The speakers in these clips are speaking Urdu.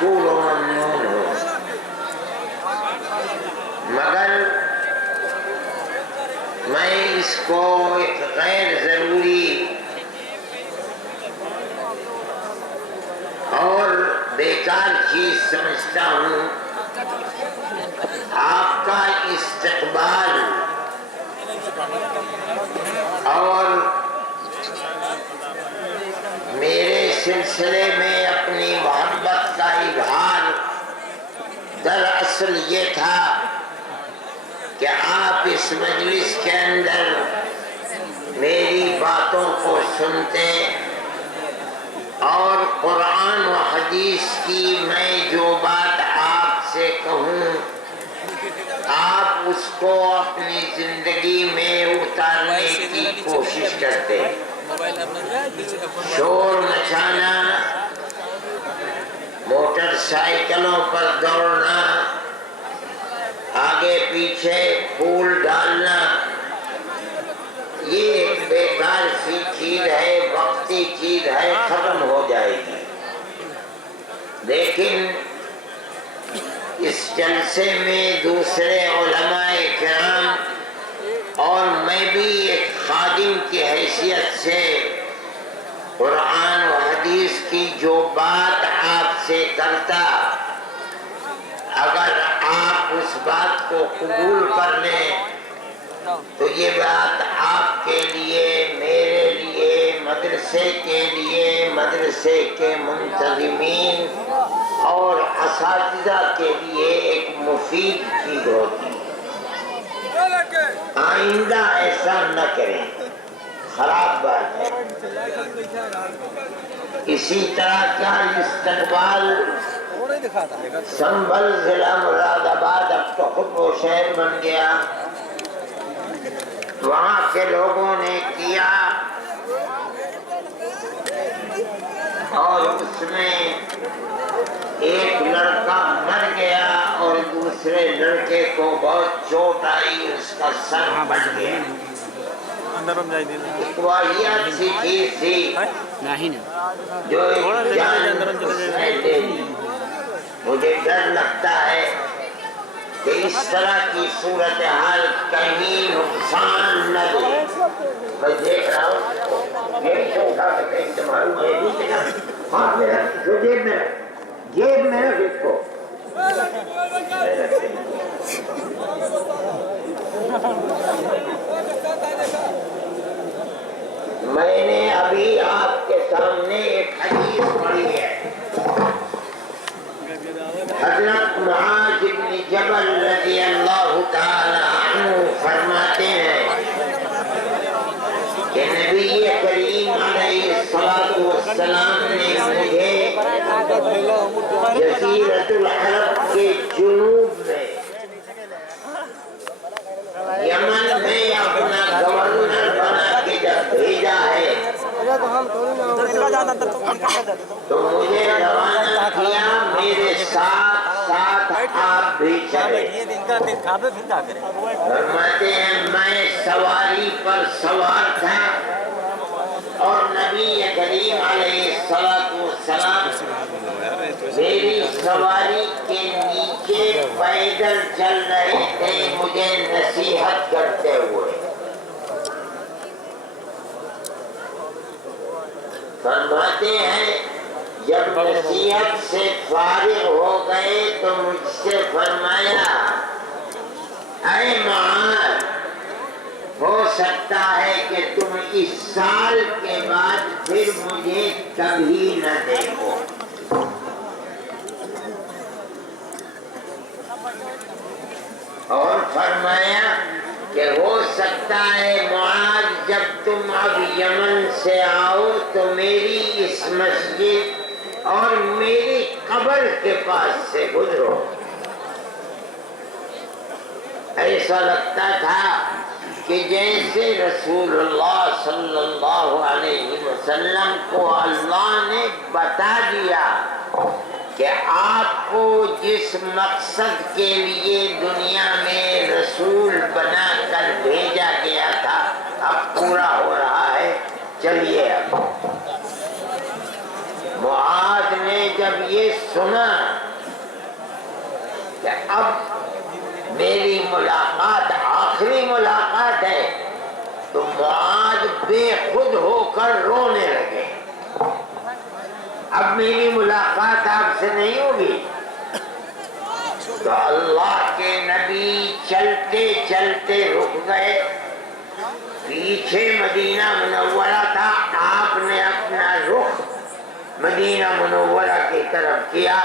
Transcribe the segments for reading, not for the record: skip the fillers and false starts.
مشکور و ممنون ہو، مگر میں اس کو ایک غیر ضروری اور بیکار چیز سمجھتا ہوں۔ آپ کا استقبال اور میرے سلسلے میں اپنی محبت کا اظہار دراصل یہ تھا کہ آپ اس مجلس کے اندر میری باتوں کو سنتے اور قرآن و حدیث کی میں جو بات آپ سے کہوں آپ اس کو اپنی زندگی میں اتارنے کی کوشش کرتے۔ شور مچانا، موٹر سائیکلوں پر دوڑنا، آگے پیچھے پھول ڈالنا، یہ ایک بیکار سی چیز ہے، وقتی چیز ہے، ختم ہو جائے گی۔ لیکن اس جلسے میں دوسرے علماء کرام اور میں بھی ایک خادم کی حیثیت سے قرآن و حدیث کی جو بات آپ سے کرتا، اگر آپ اس بات کو قبول کر لیں تو یہ بات آپ کے لیے، میرے لیے، مدرسے کے لیے، مدرسے کے منتظمین اور اساتذہ کے لیے ایک مفید چیز ہوتی۔ آئندہ ایسا نہ کریں، خراب بات ہے۔ اسی طرح کا استقبال سنبھل ضلع مراد آباد اب تو خود وہ شہر بن گیا، وہاں کے لوگوں نے کیا اور اس میں ایک لڑکا مر گیا اور دوسرے لڑکے کو بہت چوٹ آئی، اس کا سر پھٹ گیا۔ ایک واحد سی چیز تھی جو ایک جان اس نے لے لی۔ مجھے ڈر لگتا ہے کہ اس طرح کی صورتحال کہیں نقصان نہ دے۔ میں دیکھ رہا ہوں یہ چھوٹا سا استعمال ہاں میرا جو جیب میں رکھ اس کو۔ میں نے ابھی آپ کے سامنے ایک حدیث پڑھی ہے۔ حضرت معاذ بن جبل رضی اللہ تعالی عنہ فرماتے ہیں کہ نبی کریم علیہ السلام نے مجھے جزیرۃ العرب کے جنوب میں یمن میں اپنا گورنر بنا کے جب بھیجا ہے تو مجھے روانہ کیا، میرے ساتھ ساتھ آپ بھی چلے۔ فرماتے ہیں میں سواری پر سوار تھا اور نبی کریم علیہ السلام میری سواری کے نیچے پیدل چل رہے تھے مجھے نصیحت کرتے ہوئے۔ فرماتے ہیں جب نصیحت سے فارغ ہو گئے تو مجھ سے فرمایا اے معاذ، ہو سکتا ہے کہ تم اس سال کے بعد پھر مجھے کبھی نہ دیکھو۔ اور فرمایا کہ ہو سکتا ہے معاذ جب تم اب یمن سے آؤ تو میری اس مسجد اور میری قبر کے پاس سے گزرو۔ ایسا لگتا تھا کہ جیسے رسول اللہ صلی اللہ علیہ وسلم کو اللہ نے بتا دیا کہ آپ کو جس مقصد کے لیے دنیا میں رسول بنا کر بھیجا گیا تھا اب پورا ہو رہا ہے، چلیے۔ اب معاذ نے جب جب یہ سنا کہ اب میری ملاقات آخری ملاقات ہے تو معاذ بے خود ہو کر رونے لگے. اب میری ملاقات آپ سے نہیں ہوگی. تو اللہ کے نبی چلتے چلتے رک گئے. پیچھے مدینہ منورہ تھا. آپ نے اپنا رخ مدینہ منورہ کی طرف کیا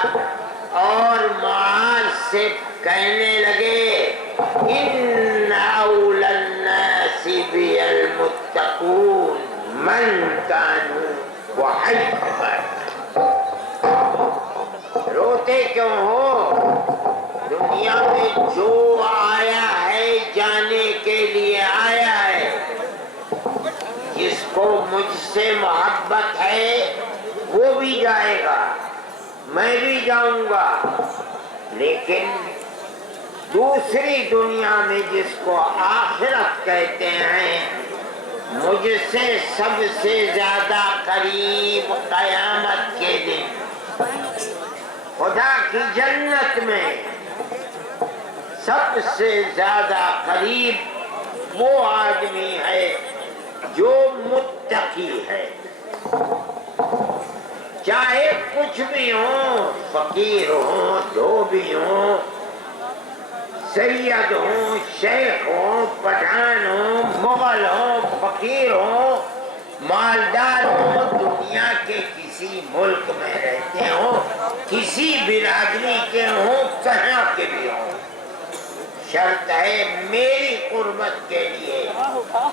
اور معاذ سے کہنے لگے ان اول الناس بی المتقون من کانوا وحی. روتے کیوں ہو؟ دنیا میں جو آیا ہے جانے کے لیے آیا ہے. جس کو مجھ سے محبت ہے وہ بھی جائے گا, میں بھی جاؤں گا. لیکن دوسری دنیا میں جس کو آخرت کہتے ہیں, مجھ سے سب سے زیادہ قریب قیامت کے دن خدا کی جنت میں سب سے زیادہ قریب وہ آدمی ہے جو متقی ہے. چاہے کچھ بھی ہوں, فقیر ہوں, دھوبی ہوں, سید ہوں, شیخ ہوں, پٹھان ہوں, مغل ہوں, فقیر ہوں, مالدار ہوں, دنیا کے کسی ملک میں رہتے ہوں, کسی برادری کے ہوں, کہاں کے بھی ہوں. شرط ہے میری قربت کے لیے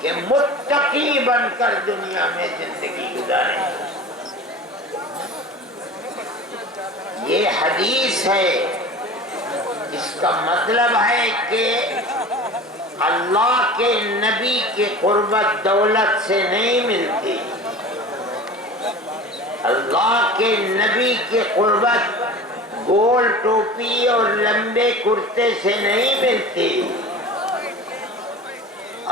کہ متقی بن کر دنیا میں زندگی گزاریں. یہ حدیث ہے. اس کا مطلب ہے کہ اللہ کے نبی کی قربت دولت سے نہیں ملتی. اللہ کے نبی کی قربت گول ٹوپی اور لمبے کرتے سے نہیں ملتی.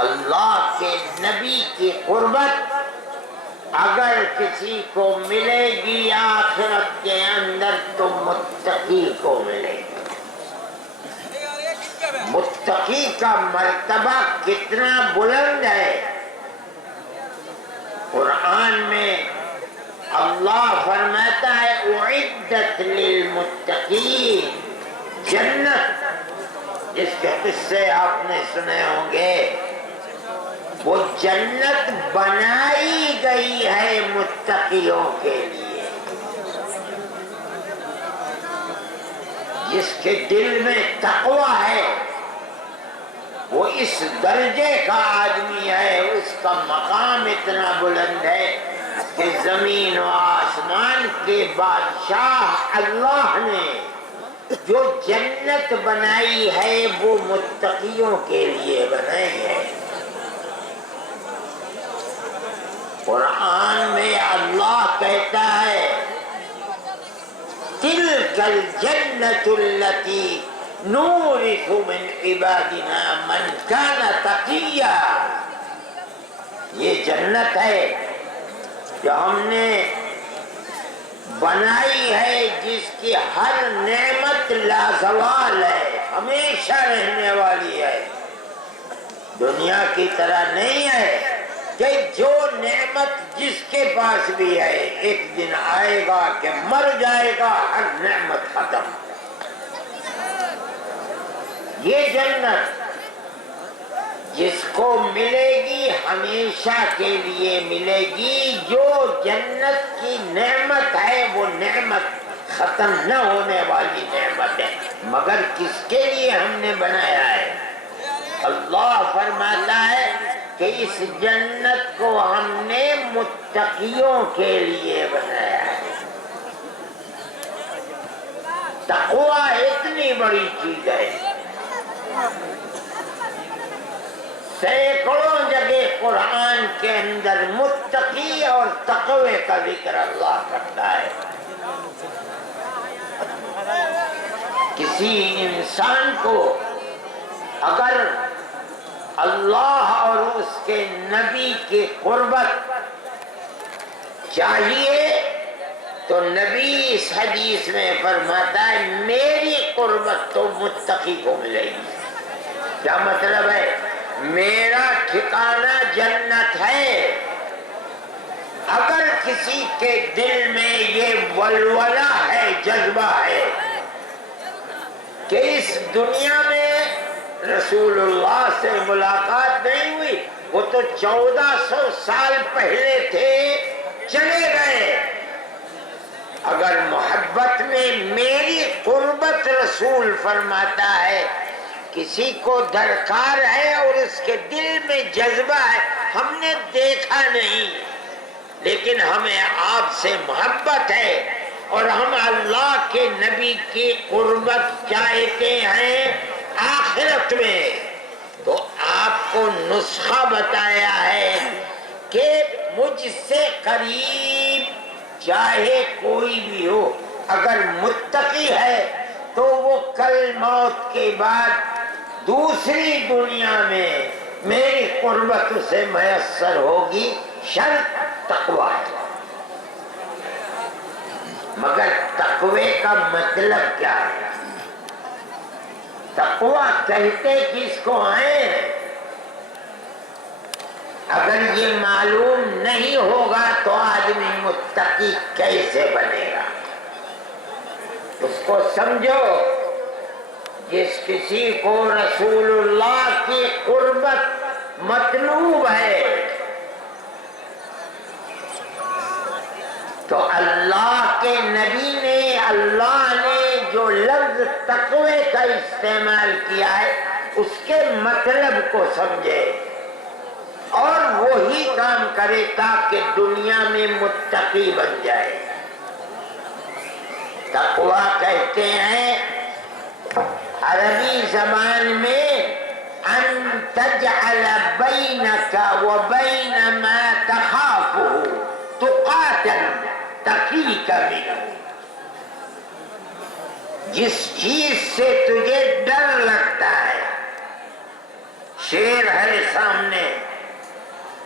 اللہ کے نبی کی قربت اگر کسی کو ملے گی آخرت کے اندر تو متقی کو ملے گی. متقی کا مرتبہ کتنا بلند ہے. قرآن میں اللہ فرماتا ہے اعدت للمتقین. جنت جس کے قصے آپ نے سنے ہوں گے, وہ جنت بنائی گئی ہے متقیوں کے لیے. جس کے دل میں تقوی ہے وہ اس درجے کا آدمی ہے, اس کا مقام اتنا بلند ہے کہ زمین و آسمان کے بادشاہ اللہ نے جو جنت بنائی ہے وہ متقیوں کے لیے بنائی ہے. قرآن میں اللہ کہتا ہے تِلْكَ الْجَنَّةُ الَّتِي نُورِثُ مِنْ عِبَادِنَا مَنْ كَانَ تَقِيًّا. یہ جنت ہے جو ہم نے بنائی ہے, جس کی ہر نعمت لازوال ہے, ہمیشہ رہنے والی ہے. دنیا کی طرح نہیں ہے کہ جو نعمت جس کے پاس بھی ہے ایک دن آئے گا کہ مر جائے گا, ہر نعمت ختم. یہ جنت جس کو ملے گی ہمیشہ کے لیے ملے گی. جو جنت کی نعمت ہے وہ نعمت ختم نہ ہونے والی نعمت ہے. مگر کس کے لیے ہم نے بنایا ہے؟ اللہ فرماتا ہے کہ اس جنت کو ہم نے متقیوں کے لیے بنایا ہے. تقوی اتنی بڑی چیز ہے. سینکڑوں جگہ قرآن کے اندر متقی اور تقوی کا ذکر اللہ کرتا ہے. کسی انسان کو اگر اللہ اور اس کے نبی کی قربت چاہیے تو نبی اس حدیث میں فرماتا ہے میری قربت تو متقی کو ملے گی. کیا مطلب ہے؟ میرا ٹھکانہ جنت ہے. اگر کسی کے دل میں یہ ولولہ ہے، جذبہ ہے کہ اس دنیا میں رسول اللہ سے ملاقات نہیں ہوئی، وہ تو 1400 سال پہلے تھے، چلے گئے. اگر محبت میں میری قربت رسول فرماتا ہے کسی کو درکار ہے اور اس کے دل میں جذبہ ہے، ہم نے دیکھا نہیں لیکن ہمیں آپ سے محبت ہے اور ہم اللہ کے نبی کی قربت چاہتے ہیں آخرت میں، تو آپ کو نسخہ بتایا ہے کہ مجھ سے قریب چاہے کوئی بھی ہو، اگر متقی ہے تو وہ کل موت کے بعد دوسری دنیا میں میری قربت اسے میسر ہوگی، شرط تقویٰ ہے. مگر تقوی کا مطلب کیا ہے؟ تقویٰ کہتے کس کو ہیں؟ اگر یہ معلوم نہیں ہوگا تو آدمی متقی کیسے بنے گا؟ اس کو سمجھو. جس کسی کو رسول اللہ کی قربت مطلوب ہے تو اللہ کے نبی نے، اللہ نے جو لفظ تقوی کا استعمال کیا ہے اس کے مطلب کو سمجھے اور وہی کام کرے تاکہ دنیا میں متقی بن جائے. تقوی کہتے ہیں عربی زبان میں ان تجعل بینک و بین ما تخافہ تقاتا تقیک منہ. جس چیز سے تجھے ڈر لگتا ہے، شیر ہے سامنے،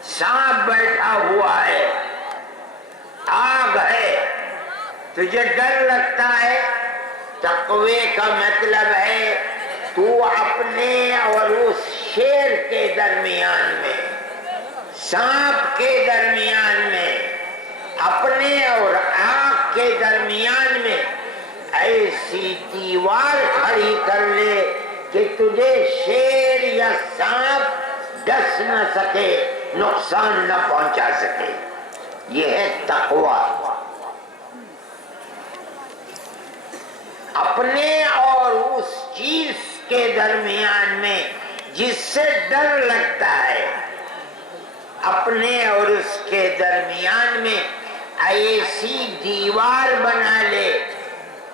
سانپ بیٹھا ہوا ہے، آگ ہے، تجھے ڈر لگتا ہے، تقوی کا مطلب ہے تو اپنے اور اس شیر کے درمیان میں، سانپ کے درمیان میں، اپنے اور آگ کے درمیان میں ایسی دیوار کھڑی کر لے کہ تجھے شیر یا سانپ ڈس نہ سکے، نقصان نہ پہنچا سکے. یہ ہے تقوی. اپنے اور اس چیز کے درمیان میں جس سے ڈر لگتا ہے، اپنے اور اس کے درمیان میں ایسی دیوار بنا لے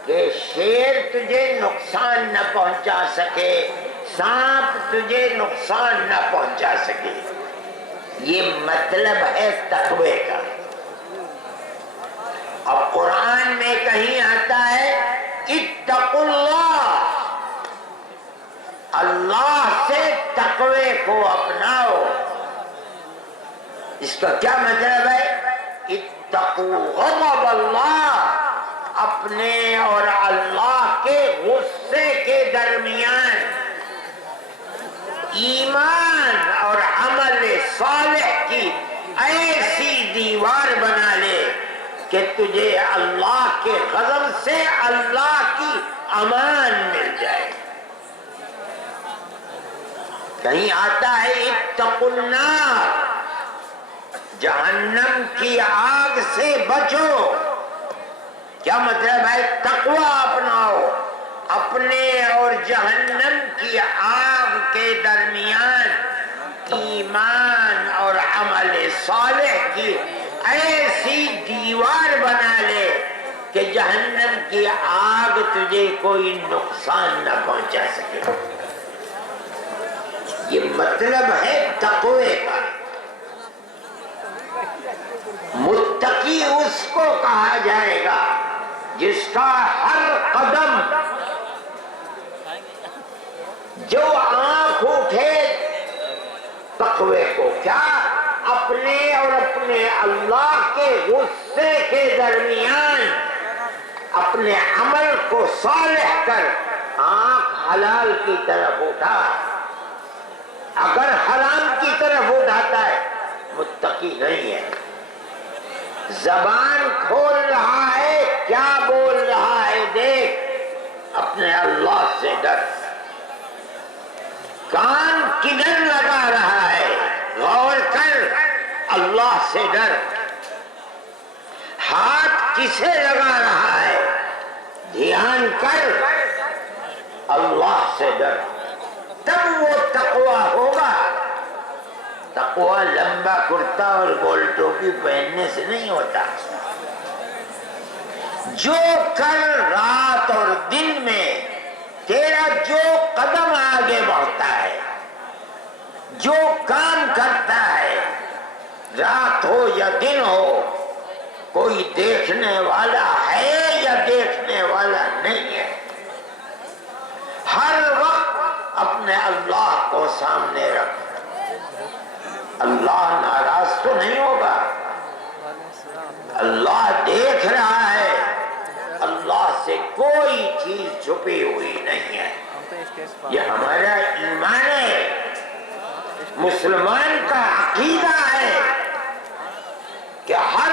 کہ شیر تجھے نقصان نہ پہنچا سکے، سانپ تجھے نقصان نہ پہنچا سکے. یہ مطلب ہے تقوی کا. اب قرآن میں کہیں آتا ہے اتقوا اللہ، اللہ سے تقوی کو اپناؤ. اس کا کیا مطلب ہے؟ اتقوا غضب اللہ، اپنے اور اللہ کے غصے کے درمیان ایمان اور عمل صالح کی ایسی دیوار بنا لے کہ تجھے اللہ کے غضب سے اللہ کی امان مل جائے. کہیں آتا ہے اتقوا النار، جہنم کی آگ سے بچو. کیا مطلب ہے؟ تقوی اپناؤ، اپنے اور جہنم کی آگ کے درمیان ایمان اور عمل صالح کی ایسی دیوار بنا لے کہ جہنم کی آگ تجھے کوئی نقصان نہ پہنچا سکے. یہ مطلب ہے تقوی کا. متقی اس کو کہا جائے گا جس کا ہر قدم جو آنکھ اٹھے تقوی کو، کیا اپنے اور اپنے اللہ کے غصے کے درمیان اپنے عمل کو صالح کر آنکھ حلال کی طرف اٹھا. اگر حرام کی طرف اٹھاتا ہے متقی نہیں ہے. زبان کھول رہا ہے کیا بول رہا ہے دیکھ, اپنے اللہ سے ڈر. کان کدھر لگا رہا ہے غور کر, اللہ سے ڈر. ہاتھ کسے لگا رہا ہے دھیان کر, اللہ سے ڈر. تب وہ تقوی ہوگا. تقوی لمبا کرتا اور گول ٹوپی پہننے سے نہیں ہوتا. جو کر رات اور دن میں تیرا جو قدم آگے بڑھتا ہے, جو کام کرتا ہے, رات ہو یا دن ہو, کوئی دیکھنے والا ہے یا دیکھنے والا نہیں ہے. ہر وقت اپنے اللہ کو سامنے رکھ. اللہ ناراض تو نہیں ہوگا, اللہ دیکھ رہا ہے. اللہ سے کوئی چیز چھپی ہوئی نہیں ہے. یہ ہمارا ایمان ہے, مسلمان کا عقیدہ ہے کہ ہر